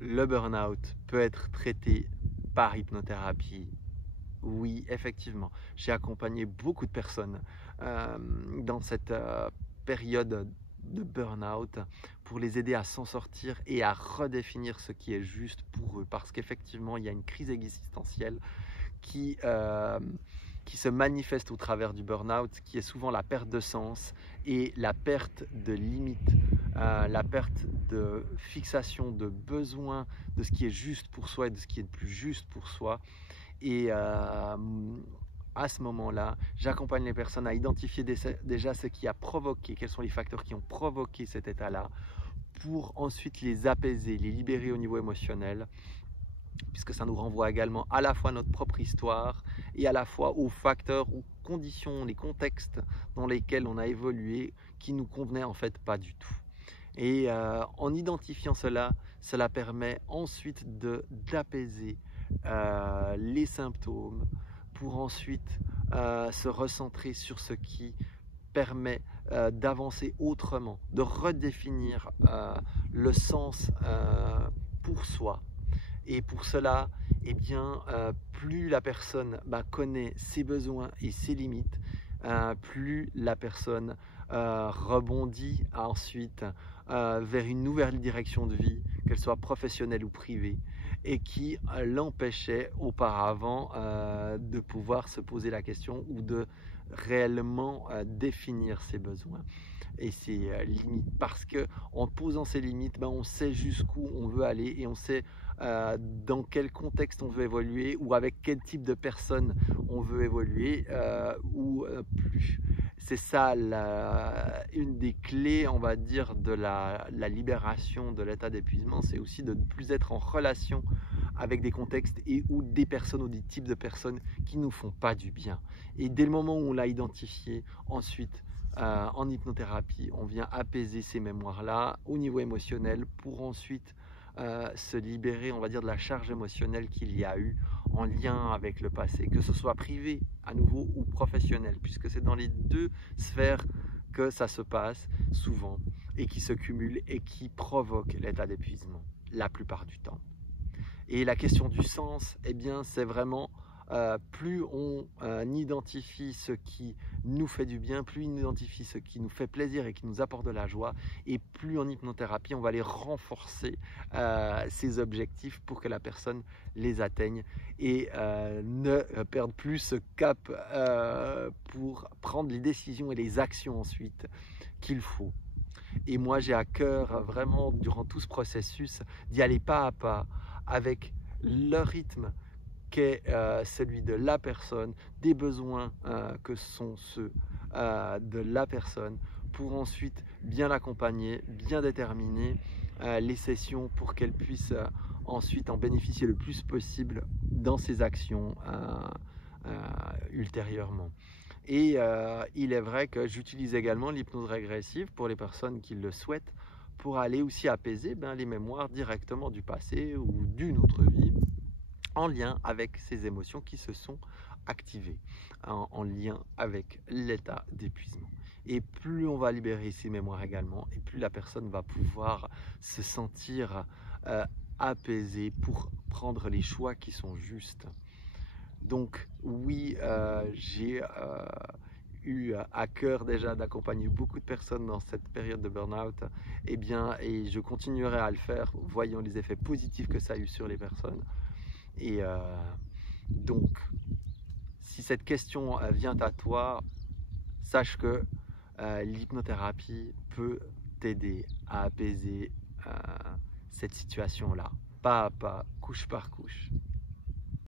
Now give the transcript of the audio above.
le burn-out peut être traité par hypnothérapie. Oui, effectivement. J'ai accompagné beaucoup de personnes dans cette période de burn-out pour les aider à s'en sortir et à redéfinir ce qui est juste pour eux. Parce qu'effectivement, il y a une crise existentielle qui, euh, qui se manifeste au travers du burn-out, qui est souvent la perte de sens et la perte de limites, la perte de fixation, de besoin, de ce qui est juste pour soi et de ce qui est le plus juste pour soi. Et à ce moment-là, j'accompagne les personnes à identifier déjà ce qui a provoqué, quels sont les facteurs qui ont provoqué cet état-là, pour ensuite les apaiser, les libérer au niveau émotionnel, puisque ça nous renvoie également à la fois à notre propre histoire et à la fois aux facteurs, aux conditions, les contextes dans lesquels on a évolué qui nous convenaient en fait pas du tout. Et en identifiant cela, cela permet ensuite d'apaiser les symptômes pour ensuite se recentrer sur ce qui permet d'avancer autrement, de redéfinir le sens pour soi. Et pour cela, eh bien, plus la personne connaît ses besoins et ses limites, plus la personne rebondit ensuite vers une nouvelle direction de vie, qu'elle soit professionnelle ou privée, et qui l'empêchait auparavant de pouvoir se poser la question ou de réellement définir ses besoins et ses limites. Parce que en posant ses limites, on sait jusqu'où on veut aller et on sait dans quel contexte on veut évoluer ou avec quel type de personne on veut évoluer ou plus. C'est ça une des clés, on va dire, de la libération de l'état d'épuisement, c'est aussi de ne plus être en relation avec des contextes et ou des personnes ou des types de personnes qui ne nous font pas du bien. Et dès le moment où on l'a identifié, ensuite, en hypnothérapie, on vient apaiser ces mémoires-là au niveau émotionnel pour ensuite se libérer, on va dire, de la charge émotionnelle qu'il y a eu en lien avec le passé, que ce soit privé à nouveau ou professionnel, puisque c'est dans les deux sphères que ça se passe souvent et qui se cumulent et qui provoquent l'état d'épuisement la plupart du temps. Et la question du sens, eh bien, c'est vraiment plus on identifie ce qui nous fait du bien, plus on identifie ce qui nous fait plaisir et qui nous apporte de la joie, et plus en hypnothérapie, on va aller renforcer ces objectifs pour que la personne les atteigne et ne perde plus ce cap pour prendre les décisions et les actions ensuite qu'il faut. Et moi, j'ai à cœur vraiment, durant tout ce processus, d'y aller pas à pas, avec le rythme qu'est celui de la personne, des besoins que sont ceux de la personne, pour ensuite bien l'accompagner, bien déterminer les sessions pour qu'elle puisse ensuite en bénéficier le plus possible dans ses actions ultérieurement. Et il est vrai que j'utilise également l'hypnose régressive pour les personnes qui le souhaitent, pour aller aussi apaiser les mémoires directement du passé ou d'une autre vie, en lien avec ces émotions qui se sont activées, en lien avec l'état d'épuisement. Et plus on va libérer ces mémoires également, et plus la personne va pouvoir se sentir apaisée pour prendre les choix qui sont justes. Donc oui, j'ai eu à cœur déjà d'accompagner beaucoup de personnes dans cette période de burn-out, et je continuerai à le faire, voyant les effets positifs que ça a eu sur les personnes. Et donc, si cette question vient à toi, sache que l'hypnothérapie peut t'aider à apaiser cette situation-là, pas à pas, couche par couche.